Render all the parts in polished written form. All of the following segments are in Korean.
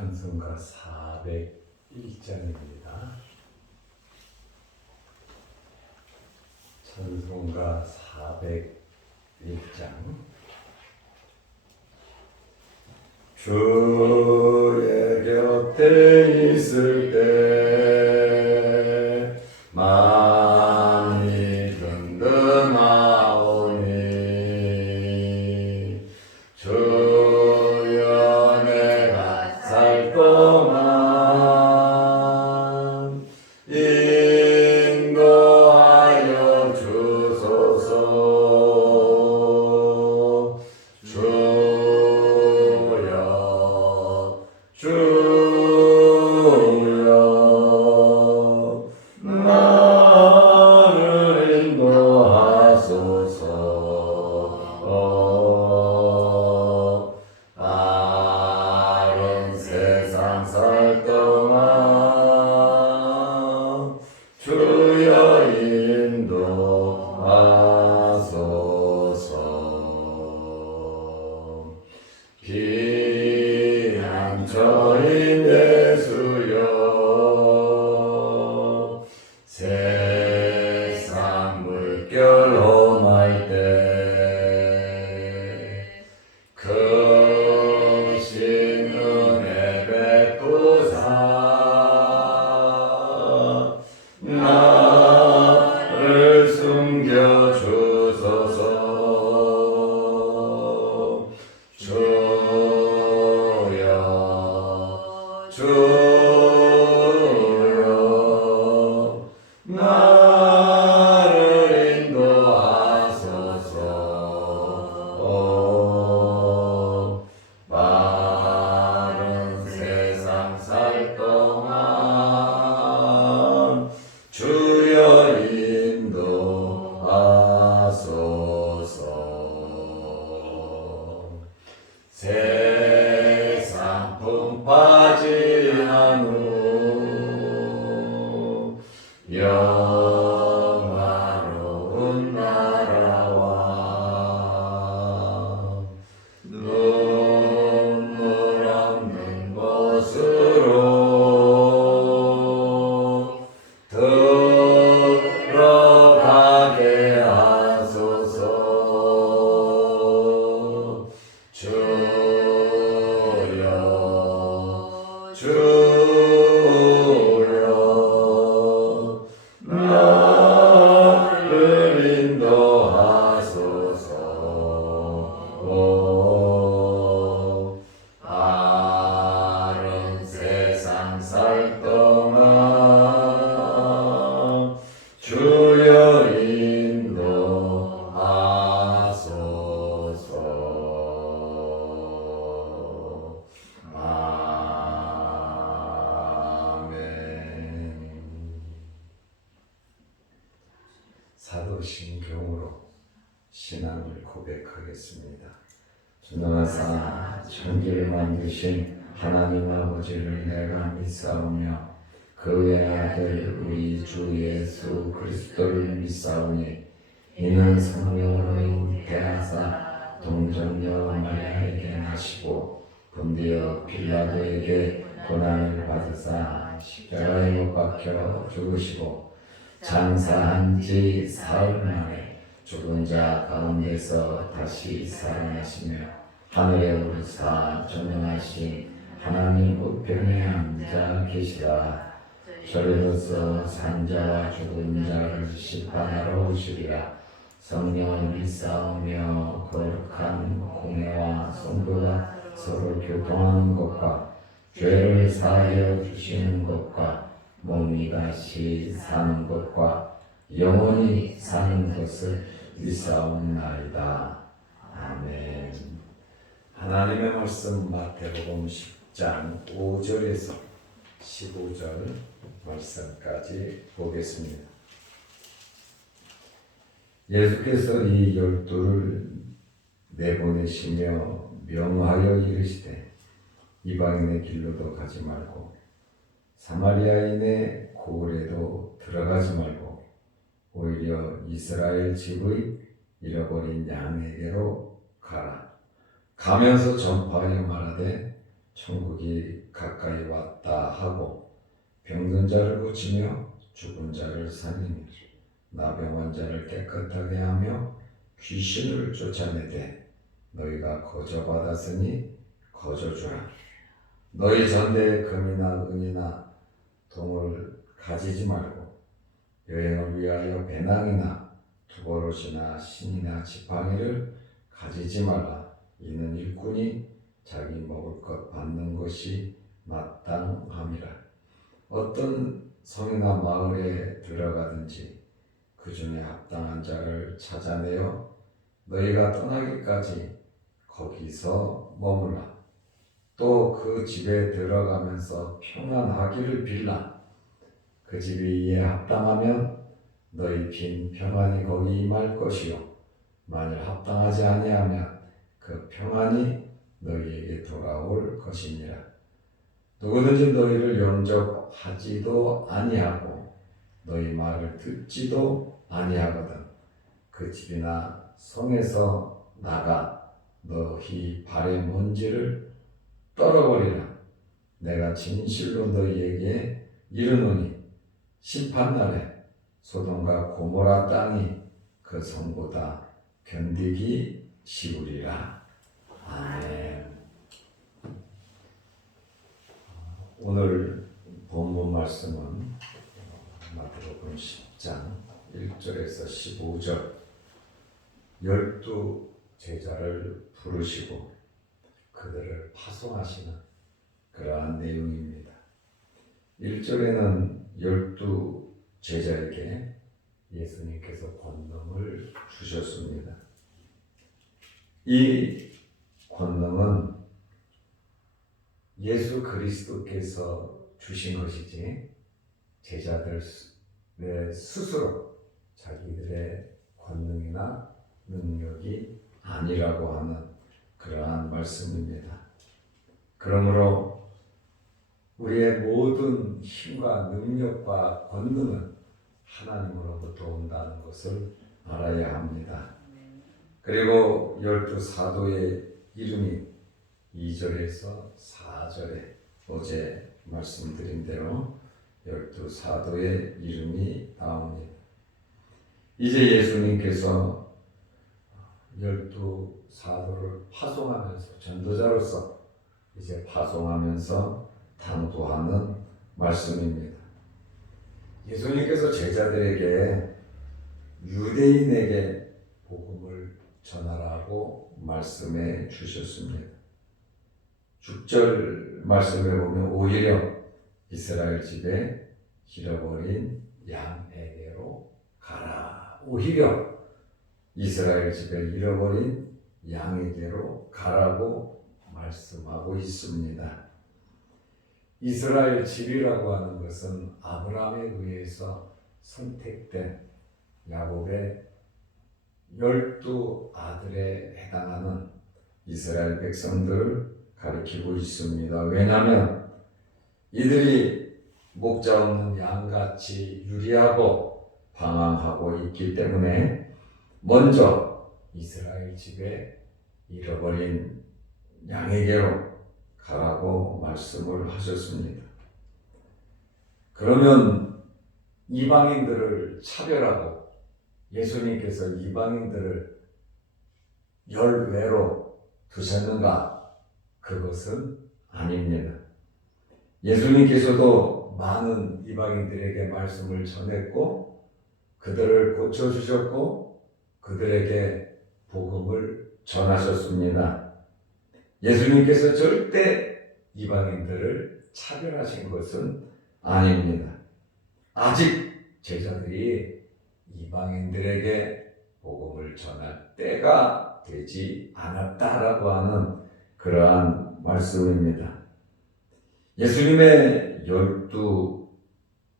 찬송가 401장입니다. 찬송가 401장. 주의 곁에 있을 때 마음이 든든하오니 주여 내가 살 동안 인도하여 주소서. 주여 나를 인도하소서. 다른 세상 살 동안 주여 인도하소서. 피난처인 예수여 세상 물결 험할 때 크신 은혜 베푸사 나를 숨겨 주소서. 주여 나를 인도하소서. 바른 세상 살 동안 주여 인도하소서. 세상 품 빠지한 후 영화로운 나라와 눈물 없는 곳으로 들어가게 하소서. 주여 나를 인도하소서. 바른 세상 살 동안 주여 인도하소서. 사도신경으로 신앙을 고백하겠습니다. 전능하사 천지를 만드신 하나님 아버지를 내가 믿사오며 그 외의 아들 우리 주 예수 그리스도를 믿사오니 이는 성령으로 잉태하사 동정녀 마리아에게 나시고 본디오 빌라도에게 고난을 받으사 십자가에 못 박혀 죽으시고 장사한 지 사흘 만에 죽은 자 가운데서 다시 살아나시며 하늘에 오르사 전능하신 하나님 우편에 앉아 계시라. 저리로서 산자와 죽은 자를 심판하러 오시리라. 성령을 믿사오며 거룩한 공회와 성도가 서로 교통하는 것과 죄를 사하여 주시는 것과 몸이 다시 사는 것과 영원히 사는 것을 믿사옵나이다. 아멘. 하나님의 말씀 마태복음 10장 5절에서 15절 말씀까지 보겠습니다. 예수께서 이 12를 내보내시며 명하여 이르시되 이방인의 길로도 가지 말고 사마리아인의 고을에도 들어가지 말고 오히려 이스라엘 집의 잃어버린 양에게로 가라. 가면서 전파하여 말하되 천국이 가까이 왔다 하고 병든 자를 고치며 죽은 자를 살리며 나병한 자를 깨끗하게 하며 귀신을 쫓아내되 너희가 거저 받았으니 거저 주라. 너희 전대에 금이나 은이나 동을 가지지 말고 여행을 위하여 배낭이나 두버릇이나 신이나 지팡이를 가지지 말라. 이는 일꾼이 자기 먹을 것 받는 것이 마땅함이라. 어떤 성이나 마을에 들어가든지 그 중에 합당한 자를 찾아내어 너희가 떠나기까지 거기서 머물라. 또 그 집에 들어가면서 평안하기를 빌라. 그 집이 이에 합당하면 너희 빈 평안이 거기 임할 것이요 만일 합당하지 아니하면 그 평안이 너희에게 돌아올 것이니라. 누구든지 너희를 영접하지도 아니하고 너희 말을 듣지도 아니하거든 그 집이나 성에서 나가 너희 발의 먼지를 떨어버리라. 내가 진실로 너희에게 이르노니 심판날에 소돔과 고모라 땅이 그 성보다 견디기 쉬우리라. 아멘. 오늘 본문 말씀은 마태복음 10장 1절에서 15절 12 제자를 부르시고 그들을 파송하시는 그러한 내용입니다. 1절에는 12 제자에게 예수님께서 권능을 주셨습니다. 이 권능은 예수 그리스도께서 주신 것이지 제자들 스스로 자기들의 권능이나 능력이 아니라고 하는 그러한 말씀입니다. 그러므로 우리의 모든 힘과 능력과 권능은 하나님으로부터 온다는 것을 알아야 합니다. 그리고 12 사도의 이름이 2절에서 4절에 어제 말씀드린 대로 12 사도의 이름이 나옵니다. 이제 예수님께서 12 사도를 파송하면서 전도자로서 이제 파송하면서 당부하는 말씀입니다. 예수님께서 제자들에게 유대인에게 복음을 전하라고 말씀해 주셨습니다. 6절 말씀에 보면 오히려 이스라엘 집에 잃어버린 양에게로 가라. 오히려 이스라엘 집에 잃어버린 양에게로 가라고 말씀하고 있습니다. 이스라엘 집이라고 하는 것은 아브라함에 의해서 선택된 야곱의 12 아들에 해당하는 이스라엘 백성들을 가리키고 있습니다. 왜냐하면 이들이 목자 없는 양같이 유리하고 방황하고 있기 때문에 먼저 이스라엘 집에 잃어버린 양에게로 가라고 말씀을 하셨습니다. 그러면 이방인들을 차별하고 예수님께서 이방인들을 열외로 두셨는가? 그것은 아닙니다. 예수님께서도 많은 이방인들에게 말씀을 전했고 그들을 고쳐주셨고 그들에게 복음을 전하셨습니다. 예수님께서 절대 이방인들을 차별하신 것은 아닙니다. 아직 제자들이 이방인들에게 복음을 전할 때가 되지 않았다라고 하는 그러한 말씀입니다. 예수님의 12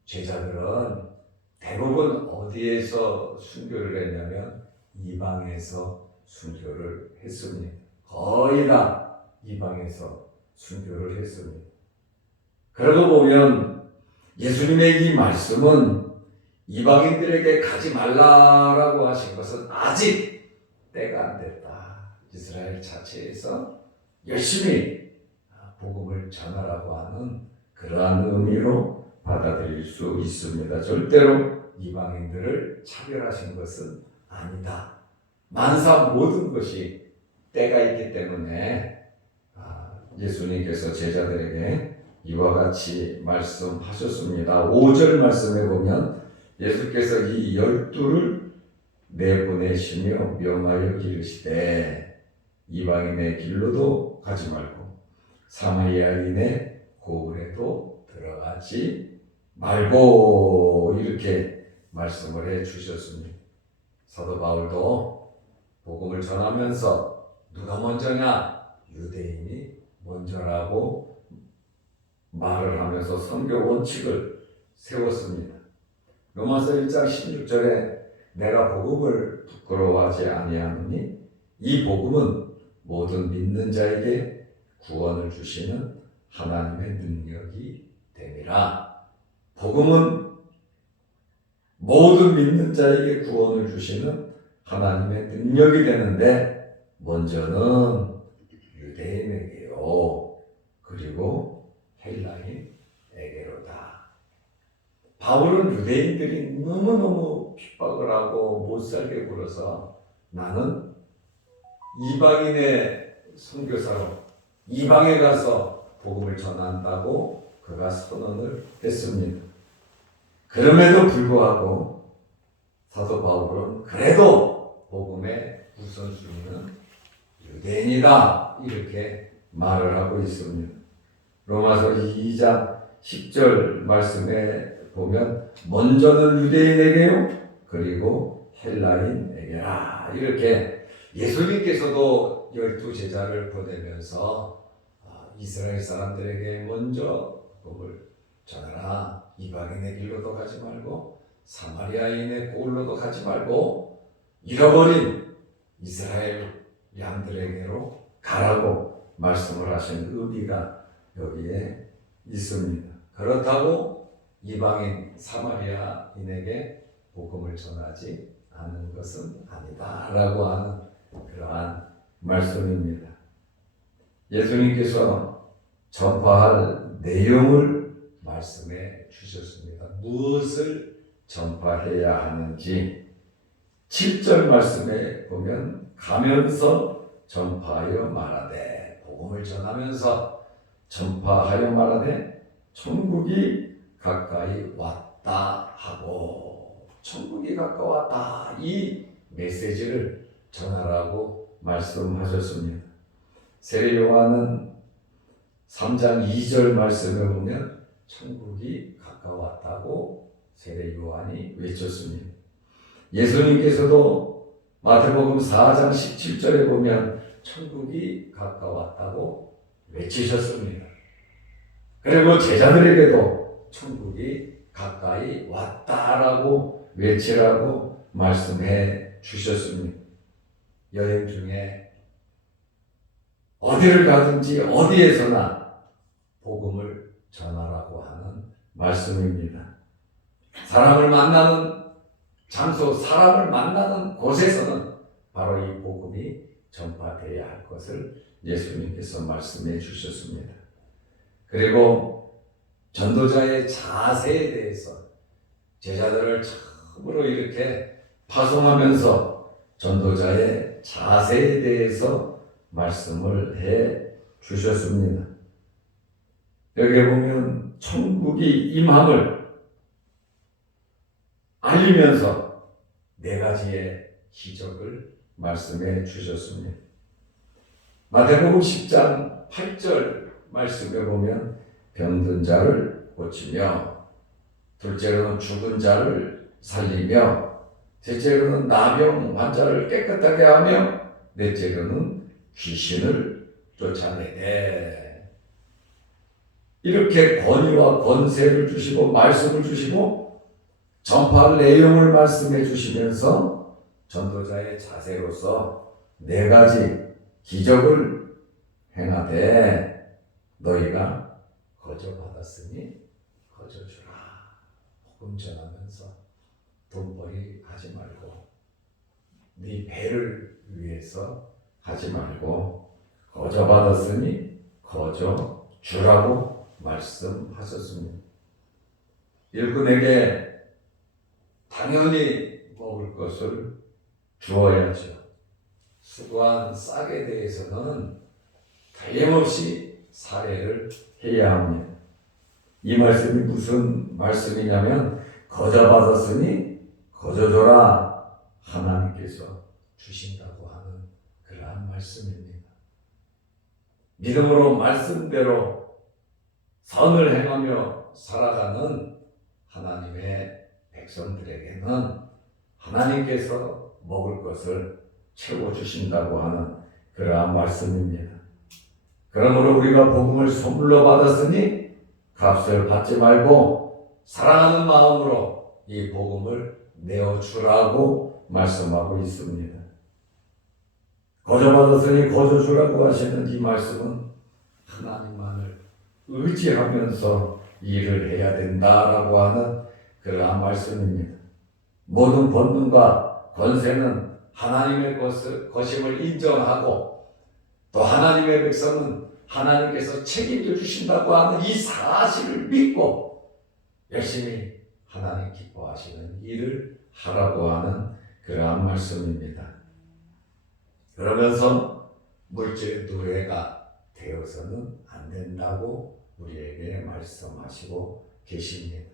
제자들은 대부분 어디에서 순교를 했냐면 이방에서 순교를 했습니다. 거의 다 이방에서 순교를 했습니다. 그러고 보면 예수님의 이 말씀은 이방인들에게 가지 말라라고 하신 것은 아직 때가 안 됐다. 이스라엘 자체에서 열심히 복음을 전하라고 하는 그러한 의미로 받아들일 수 있습니다. 절대로 이방인들을 차별하신 것은 아니다. 만사 모든 것이 때가 있기 때문에 예수님께서 제자들에게 이와 같이 말씀하셨습니다. 5절 말씀에 보면 예수께서 이 12를 내보내시며 명하여 이르시되 이방인의 길로도 가지 말고 사마리아인의 고을에도 들어가지 말고 이렇게 말씀을 해 주셨습니다. 사도 바울도 복음을 전하면서 누가 먼저냐? 유대인이 먼저라고 말을 하면서 선교 원칙을 세웠습니다. 로마서 1장 16절에 내가 복음을 부끄러워하지 아니하노니 이 복음은 모든 믿는 자에게 구원을 주시는 하나님의 능력이 됨이라. 복음은 모든 믿는 자에게 구원을 주시는 하나님의 능력이 되는데 먼저는 유대인에게요. 그리고 헬라인에게로다. 바울은 유대인들이 너무너무 핍박을 하고 못살게 굴어서 나는 이방인의 선교사로 이방에 가서 복음을 전한다고 그가 선언을 했습니다. 그럼에도 불구하고 사도 바울은 그래도 복음의 우선순위는 유대인이다 이렇게 말을 하고 있습니다. 로마서 2장 10절 말씀에 보면 먼저는 유대인에게요 그리고 헬라인에게라 이렇게 예수님께서도 12제자를 보내면서 이스라엘 사람들에게 먼저 복음을 전하라. 이방인의 길로도 가지 말고 사마리아인의 고을로도 가지 말고 잃어버린 이스라엘 양들에게로 가라고 말씀을 하신 의미가 여기에 있습니다. 그렇다고 이방인 사마리아인에게 복음을 전하지 않는 것은 아니다라고 하는 그러한 말씀입니다. 예수님께서 전파할 내용을 말씀해 주셨습니다. 무엇을 전파해야 하는지 7절 말씀에 보면 가면서 전파하여 말하되 복음을 전하면서 전파하여 말하되 천국이 가까이 왔다 하고 천국이 가까웠다 이 메시지를 전하라고 말씀하셨습니다. 세례 요한은 3장 2절 말씀에 보면 천국이 가까웠다고 세례 요한이 외쳤습니다. 예수님께서도 마태복음 4장 17절에 보면 천국이 가까웠다고 외치셨습니다. 그리고 제자들에게도 천국이 가까이 왔다라고 외치라고 말씀해 주셨습니다. 여행 중에 어디를 가든지 어디에서나 복음을 전하라고 하는 말씀입니다. 사람을 만나는 장소, 사람을 만나는 곳에서는 바로 이 복음이 전파되어야 할 것을 예수님께서 말씀해 주셨습니다. 그리고 전도자의 자세에 대해서 제자들을 처음으로 이렇게 파송하면서 전도자의 자세에 대해서 말씀을 해 주셨습니다. 여기에 보면 천국이 임함을 알리면서 4가지의 기적을 말씀해 주셨습니다. 마태복음 10장 8절 말씀에 보면 병든 자를 고치며 둘째로는 죽은 자를 살리며 셋째로는 나병 환자를 깨끗하게 하며 넷째로는 귀신을 쫓아내되 이렇게 권위와 권세를 주시고 말씀을 주시고 전파할 내용을 말씀해 주시면서 전도자의 자세로서 4가지 기적을 행하되 너희가 거저받았으니 거저주라. 복음 전하면서 돈벌이 하지 말고 네 배를 위해서 하지 말고 거저받았으니 거저 주라고 말씀하셨습니다. 일꾼에게 당연히 먹을 것을 주어야죠. 수고한 싹에 대해서는 틀림없이 살해를 해야 합니다. 이 말씀이 무슨 말씀이냐면 거저 받았으니 거저 줘라 하나님께서 주신다고 하는 그러한 말씀입니다. 믿음으로 말씀대로 선을 행하며 살아가는 하나님의 백성들에게는 하나님께서 먹을 것을 채워주신다고 하는 그러한 말씀입니다. 그러므로 우리가 복음을 선물로 받았으니 값을 받지 말고 사랑하는 마음으로 이 복음을 내어주라고 말씀하고 있습니다. 거저 받았으니 거저 주라고 하시는 이 말씀은 하나님만을 의지하면서 일을 해야 된다라고 하는 그러한 말씀입니다. 모든 권능과 권세는 하나님의 것임을 인정하고 또 하나님의 백성은 하나님께서 책임져 주신다고 하는 이 사실을 믿고 열심히 하나님 기뻐하시는 일을 하라고 하는 그러한 말씀입니다. 그러면서 물질 노예가 되어서는 안 된다고 우리에게 말씀하시고 계십니다.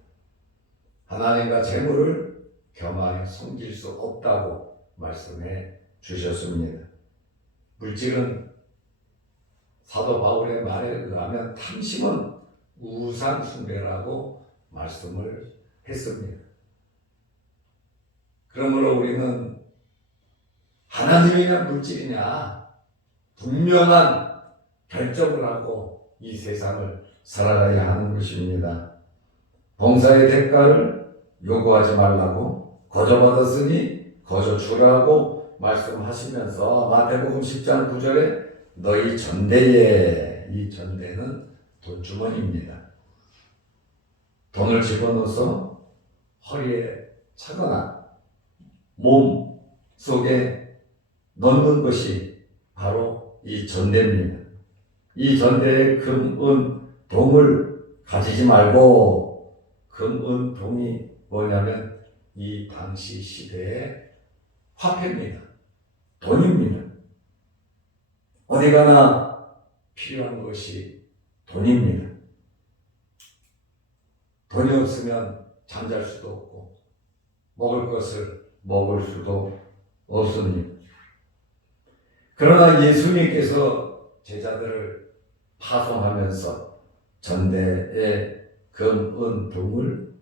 하나님과 재물을 겸하여 섬길 수 없다고 말씀해 주셨습니다. 물질은 사도 바울의 말에 의하면 탐심은 우상 숭배라고 말씀을 했습니다. 그러므로 우리는 하나님이냐 물질이냐 분명한 결정을 하고 이 세상을 살아가야 하는 것입니다. 봉사의 대가를 요구하지 말라고 거저 받았으니 거저 주라고 말씀하시면서 마태복음 10장 9절에 너희 전대에, 이 전대는 돈주머니입니다. 돈을 집어넣어서 허리에 차거나 몸 속에 넣는 것이 바로 이 전대입니다. 이 전대에 금, 은, 동을 가지지 말고 금, 은, 동이 뭐냐면 이 당시 시대의 화폐입니다. 돈입니다. 어디 가나 필요한 것이 돈입니다. 돈이 없으면 잠잘 수도 없고 먹을 것을 먹을 수도 없습니다. 그러나 예수님께서 제자들을 파송하면서 전대에 금, 은, 동을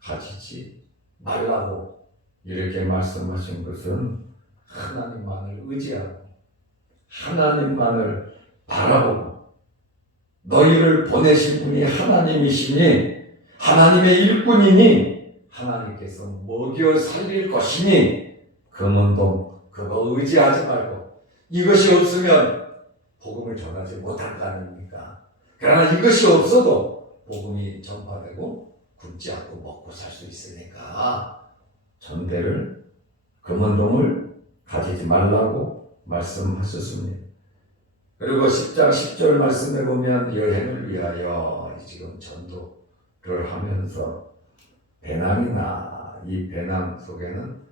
가지지 말라고 이렇게 말씀하신 것은 하나님만을 의지하고 하나님만을 바라보고 너희를 보내신 분이 하나님이시니 하나님의 일꾼이니 하나님께서 먹여 살릴 것이니 금은동 그거 의지하지 말고 이것이 없으면 복음을 전하지 못할 거 아닙니까? 그러나 이것이 없어도 복음이 전파되고 굶지 않고 먹고 살 수 있으니까 전대를 금은동을 가지지 말라고 말씀하셨습니다. 그리고 10장 10절 말씀에 보면 여행을 위하여 지금 전도를 하면서 배낭이나 이 배낭 속에는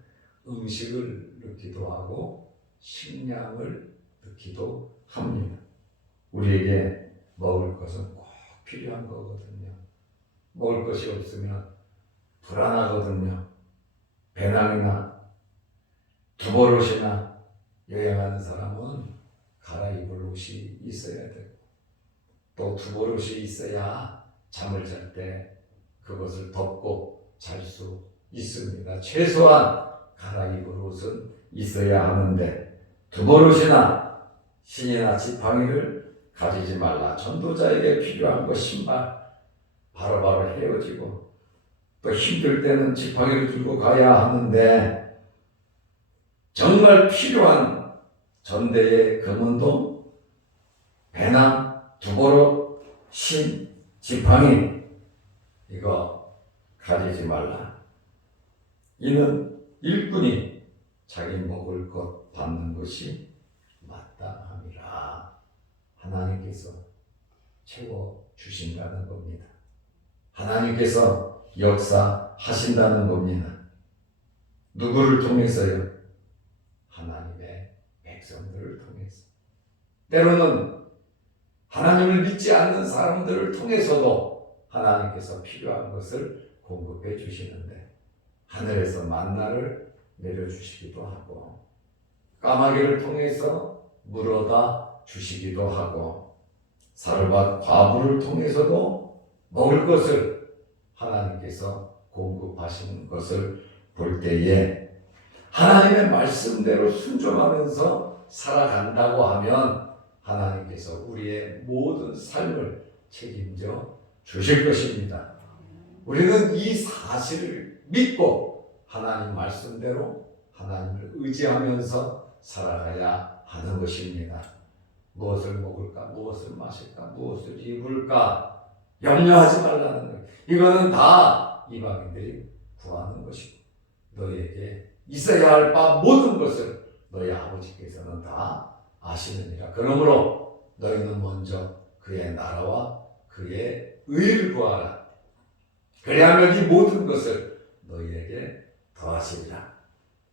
음식을 넣기도 하고 식량을 넣기도 합니다. 우리에게 먹을 것은 꼭 필요한 거거든요. 먹을 것이 없으면 불안하거든요. 배낭이나 두벌옷이나 여행하는 사람은 갈아입을 옷이 있어야 되고 또 두벌옷이 있어야 잠을 잘 때 그것을 덮고 잘 수 있습니다. 최소한 갈아입을 옷은 있어야 하는데 두벌옷이나 신이나 지팡이를 가지지 말라. 전도자에게 필요한 것 신발 바로바로 헤어지고 또 힘들 때는 지팡이를 들고 가야 하는데 정말 필요한 전대의 금은동, 배낭, 두보로, 신, 지팡이 이거 가지지 말라. 이는 일꾼이 자기 먹을 것 받는 것이 마땅함이라. 하나님께서 채워주신다는 겁니다. 하나님께서 역사하신다는 겁니다. 누구를 통해서요? 하나님의 백성들을 통해서. 때로는 하나님을 믿지 않는 사람들을 통해서도 하나님께서 필요한 것을 공급해 주시는데, 하늘에서 만나를 내려주시기도 하고, 까마귀를 통해서 물어다 주시기도 하고, 사르밧 과부를 통해서도 먹을 것을 하나님께서 공급하시는 것을 볼 때에, 하나님의 말씀대로 순종하면서 살아간다고 하면 하나님께서 우리의 모든 삶을 책임져 주실 것입니다. 우리는 이 사실을 믿고 하나님 말씀대로 하나님을 의지하면서 살아가야 하는 것입니다. 무엇을 먹을까, 무엇을 마실까, 무엇을 입을까 염려하지 말라는 거예요. 이거는 다 이방인들이 구하는 것이고, 너희에게 있어야 할 바 모든 것을 너희 아버지께서는 다 아시느니라. 그러므로 너희는 먼저 그의 나라와 그의 의를 구하라. 그리하면 이 모든 것을 너희에게 더하시리라.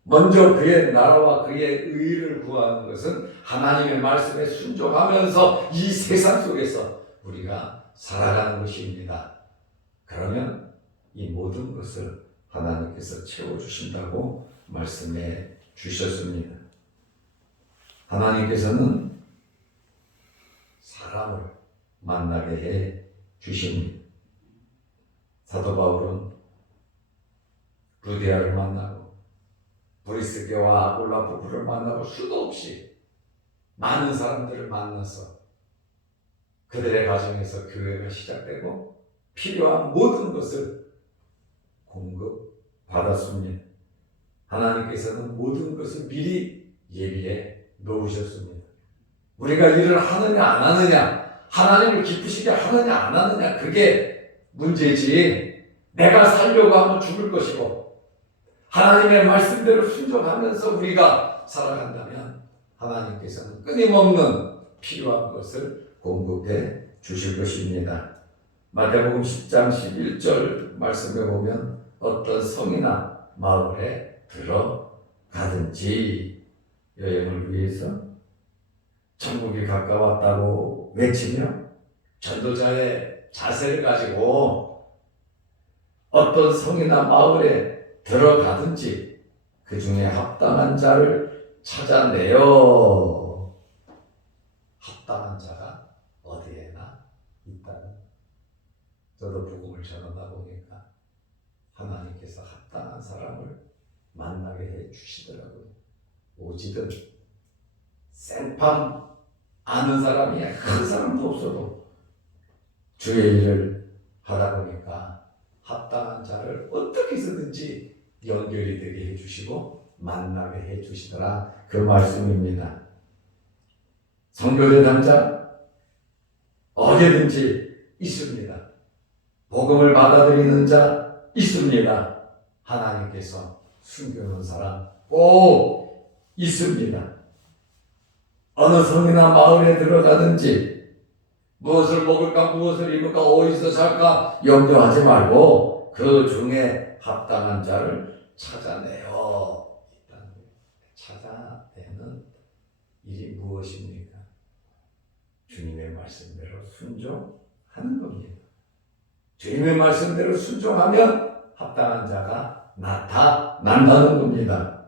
먼저 그의 나라와 그의 의를 구하는 것은 하나님의 말씀에 순종하면서 이 세상 속에서 우리가 살아가는 것입니다. 그러면 이 모든 것을 하나님께서 채워주신다고 말씀해 주셨습니다. 하나님께서는 사람을 만나게 해 주십니다. 사도 바울은 루디아를 만나고 브리스게와 아굴라 부부를 만나고 수도 없이 많은 사람들을 만나서 그들의 가정에서 교회가 시작되고 필요한 모든 것을 공급받았습니다. 하나님께서는 모든 것을 미리 예비해 놓으셨습니다. 우리가 일을 하느냐 안 하느냐, 하나님을 기쁘시게 하느냐 안 하느냐, 그게 문제지, 내가 살려고 하면 죽을 것이고 하나님의 말씀대로 순종하면서 우리가 살아간다면 하나님께서는 끊임없는 필요한 것을 공급해 주실 것입니다. 마태복음 10장 11절 말씀에 보면 어떤 성이나 마을에 들어가든지 여행을 위해서 천국이 가까웠다고 외치며 전도자의 자세를 가지고 어떤 성이나 마을에 들어가든지 그 중에 합당한 자를 찾아내어. 합당한 자가 어디에나 있다는. 저도 복음을 전하다 보니까 하나님께서 합당한 사람을 만나게 해 주시더라고요. 오직은 생판 아는 사람이 한 사람도 없어도 주의 일을 하다 보니까 합당한 자를 어떻게 해서든지 연결이 되게 해주시고 만나게 해주시더라, 그 말씀입니다. 선교대 당장 어디든지 있습니다. 복음을 받아들이는 자 있습니다. 하나님께서 숨겨놓은 사람 꼭 있습니다. 어느 성이나 마을에 들어가든지 무엇을 먹을까, 무엇을 입을까, 어디서 살까 염려하지 말고 그 중에 합당한 자를 찾아내어 있다는 거예요. 찾아내는 일이 무엇입니까? 주님의 말씀대로 순종하는 겁니다. 주님의 말씀대로 순종하면 합당한 자가 나타난다는 겁니다.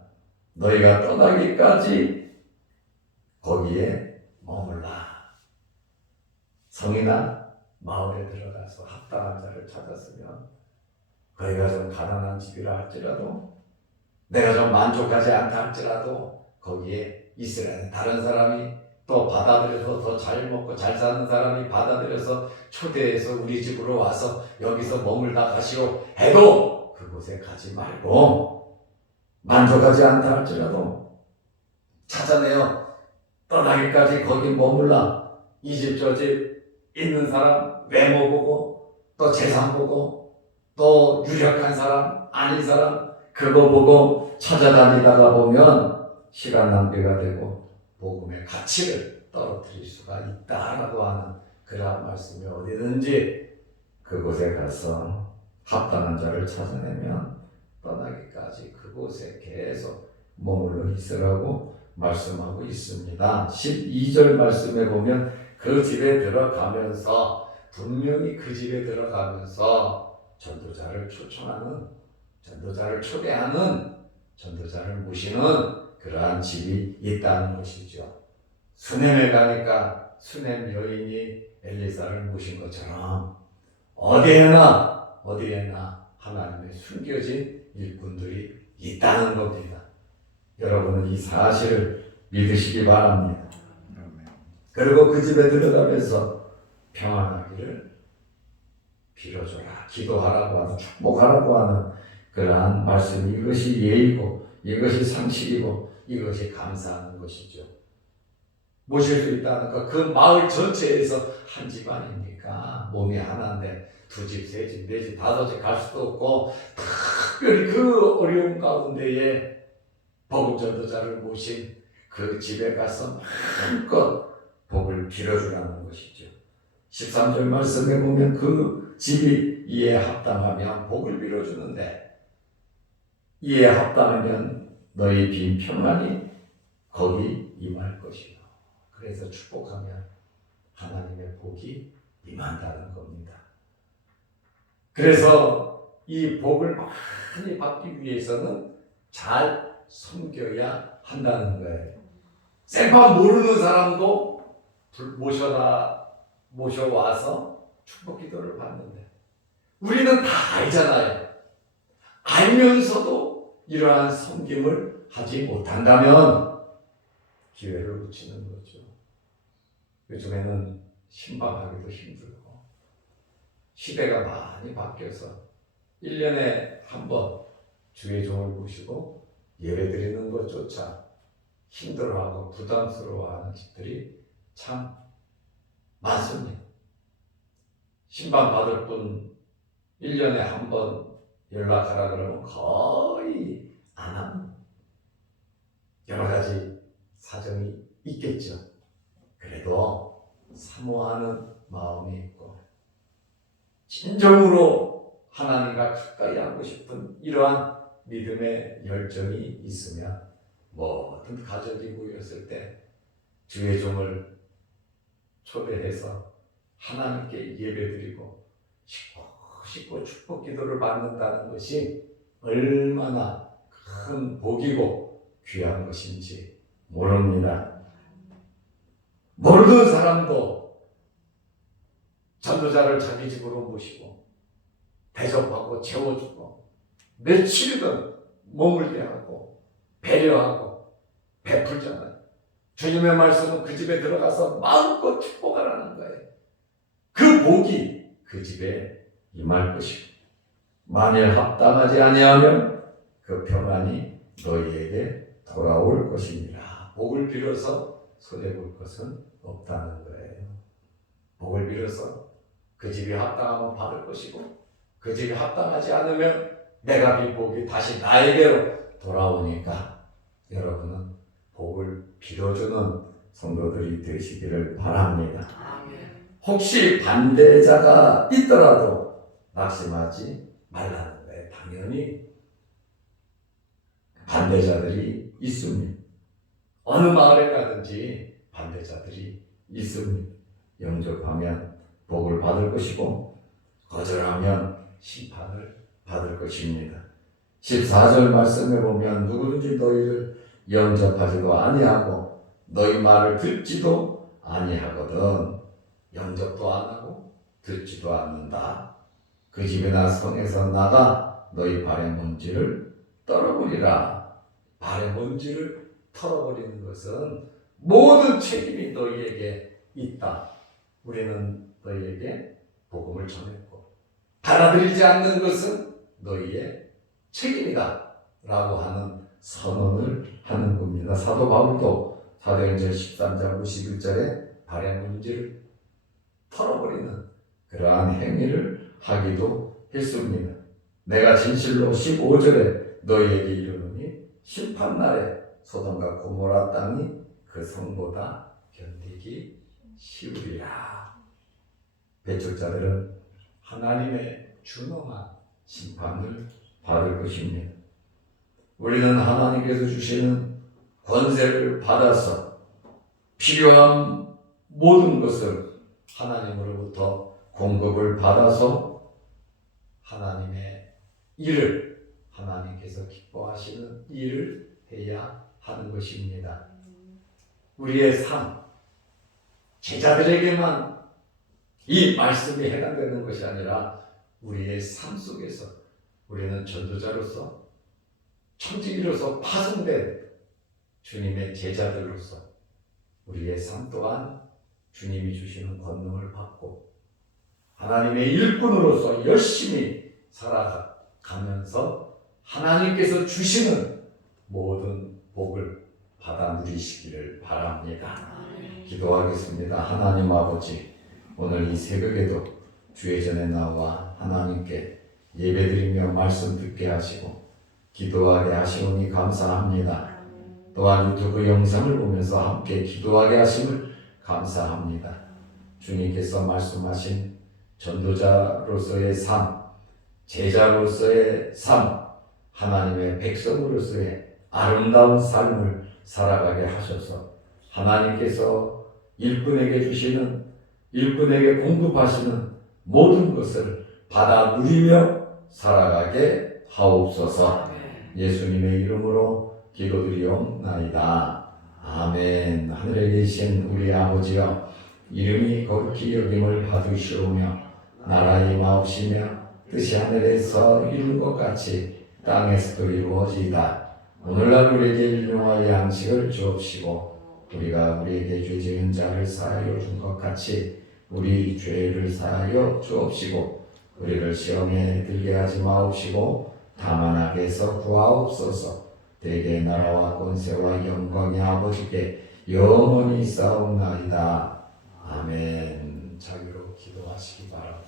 너희가 떠나기까지 거기에 머물라. 성이나 마을에 들어가서 합당한 자를 찾았으면, 거기가 좀 가난한 집이라 할지라도, 내가 좀 만족하지 않다 할지라도 거기에 있으라. 다른 사람이 또 받아들여서 더 잘 먹고 잘 사는 사람이 받아들여서 초대해서 우리 집으로 와서 여기서 머물다 가시오 해도 그곳에 가지 말고, 만족하지 않다 할지라도 찾아내어 떠나기까지 거기 머물라. 이 집 저 집 있는 사람 외모 보고, 또 재산 보고, 또 유력한 사람 아닌 사람 그거 보고 찾아다니다가 보면 시간 낭비가 되고 복음의 가치를 떨어뜨릴 수가 있다라고 하는 그러한 말씀이 어디든지 그곳에 가서 합당한 자를 찾아내면 떠나기까지 그곳에 계속 머물러 있으라고 말씀하고 있습니다. 12절 말씀에 보면 그 집에 들어가면서 분명히 그 집에 들어가면서 전도자를 초청하는, 전도자를 초대하는, 전도자를 모시는 그러한 집이 있다는 것이죠. 수넴에 가니까 수넴 여인이 엘리사를 모신 것처럼 어디에나 하나님의 숨겨진 일꾼들이 있다는 겁니다. 여러분은 이 사실을 믿으시기 바랍니다. 그리고 그 집에 들어가면서 평안하기를 빌어줘라, 기도하라고 하는, 축복하라고 하는 그러한 말씀이, 이것이 예의고 이것이 상식이고 이것이 감사하는 것이죠. 모실 수 있다는 것, 그 마을 전체에서 한 집 아닙니까? 몸이 하나인데 두 집, 세 집, 네 집, 다섯 집 갈 수도 없고 특별히 그 어려운 가운데에 복음 전도자를 모신 그 집에 가서 마음껏 복을 빌어주라는 것이죠. 13절 말씀에 보면 그 집이 이에 합당하면 복을 빌어주는데, 이에 합당하면 너희 빈 평안이 거기 임할 것이요. 그래서 축복하면 하나님의 복이 임한다는 겁니다. 그래서 이 복을 많이 받기 위해서는 잘 섬겨야 한다는 거예요. 생판 모르는 사람도 모셔와서 축복 기도를 받는데, 우리는 다 알잖아요. 알면서도 이러한 섬김을 하지 못한다면 기회를 놓치는 거죠. 요즘에는 신방하기도 힘들고 시대가 많이 바뀌어서 1년에 한 번 주의 종을 모시고 예배드리는 것조차 힘들어하고 부담스러워하는 집들이 참 많습니다. 신방 받을 분 1년에 한 번 연락하라 그러면 거의 안 합니다. 여러 가지 사정이 있겠죠. 그래도 사모하는 마음이 있고 진정으로 하나님과 가까이 하고 싶은 이러한 믿음의 열정이 있으면 모든 가족이 모였을 때 주의 종을 초대해서 하나님께 예배드리고 쉽고 축복 기도를 받는다는 것이 얼마나 큰 복이고 귀한 것인지 모릅니다. 모르는 사람도 전도자를 자기 집으로 모시고 대접하고 재워주고 며칠이든 머물게 하고 배려하고 베풀잖아요. 주님의 말씀은 그 집에 들어가서 마음껏 축복하라는 거예요. 그 복이 그 집에 임할 것이고, 만일 합당하지 아니하면 그 평안이 너희에게 돌아올 것이니라. 복을 빌어서 손해볼 것은 없다는 거예요. 복을 빌어서 그 집이 합당하면 받을 것이고, 그 집이 합당하지 않으면 내가 빈 복이 다시 나에게로 돌아오니까 여러분은 복을 빌어주는 성도들이 되시기를 바랍니다. 혹시 반대자가 있더라도 낙심하지 말라는 거예요. 당연히 반대자들이 있습니다. 어느 마을에 가든지 반대자들이 있습니다. 영접하면 복을 받을 것이고 거절하면 심판을 받을 것입니다. 14절 말씀에 보면 누구든지 너희를 영접하지도 아니하고 너희 말을 듣지도 아니하거든 영접도 안 하고 듣지도 않는다. 그 집이나 성에서 나가 너희 발의 먼지를 떨어버리라. 발의 먼지를 털어버리는 것은 모든 책임이 너희에게 있다. 우리는 너희에게 복음을 전했고 받아들이지 않는 것은 너희의 책임이다 라고 하는 선언을 하는 겁니다. 사도 바울도 사도행전 13장 51절에 발의 문지를 털어버리는 그러한 행위를 하기도 했습니다. 내가 진실로 15절에 너희에게 이르노니 심판날에 소돔과 고모라 땅이 그 성보다 견디기 쉬우리라. 배척자들은 하나님의 준엄한 심판을 받을 것입니다. 우리는 하나님께서 주시는 권세를 받아서 필요한 모든 것을 하나님으로부터 공급을 받아서 하나님의 일을, 하나님께서 기뻐하시는 일을 해야 하는 것입니다. 우리의 삶, 제자들에게만 이 말씀이 해당되는 것이 아니라 우리의 삶 속에서 우리는 전도자로서, 청지기로서 파송된 주님의 제자들로서 우리의 삶 또한 주님이 주시는 권능을 받고 하나님의 일꾼으로서 열심히 살아가면서 하나님께서 주시는 모든 복을 받아 누리시기를 바랍니다. 기도하겠습니다. 하나님 아버지, 오늘 이 새벽에도 주의 전에 나와 하나님께 예배드리며 말씀 듣게 하시고 기도하게 하시오니 감사합니다. 또한 유튜브 영상을 보면서 함께 기도하게 하심을 감사합니다. 주님께서 말씀하신 전도자로서의 삶, 제자로서의 삶, 하나님의 백성으로서의 아름다운 삶을 살아가게 하셔서 하나님께서 일꾼에게 주시는, 일꾼에게 공급하시는 모든 것을 받아 누리며 살아가게 하옵소서. 예수님의 이름으로 기도드리옵나이다. 아멘. 하늘에 계신 우리 아버지여, 이름이 거룩히 여김을 받으시오며 나라 임하옵시며 뜻이 하늘에서 이룬 것 같이 땅에서도 이루어지이다. 오늘날 우리에게 일용할 양식을 주옵시고 우리가 우리에게 죄 지은 자를 사하여 준 것 같이 우리 죄를 사하여 주옵시고 우리를 시험에 들게 하지 마옵시고 다만 악에서 구하옵소서. 대개 나라와 권세와 영광이 아버지께 영원히 있사옵나이다. 아멘. 자기로 기도하시기 바랍니다.